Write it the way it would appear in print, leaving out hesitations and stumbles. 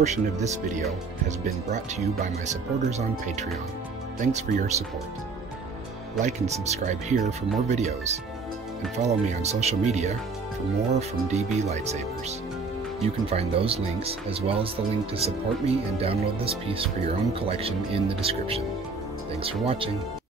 portion of this video has been brought to you by my supporters on Patreon. Thanks for your support. Like and subscribe here for more videos, and follow me on social media for more from DB Lightsabers. You can find those links, as well as the link to support me and download this piece for your own collection in the description. Thanks for watching.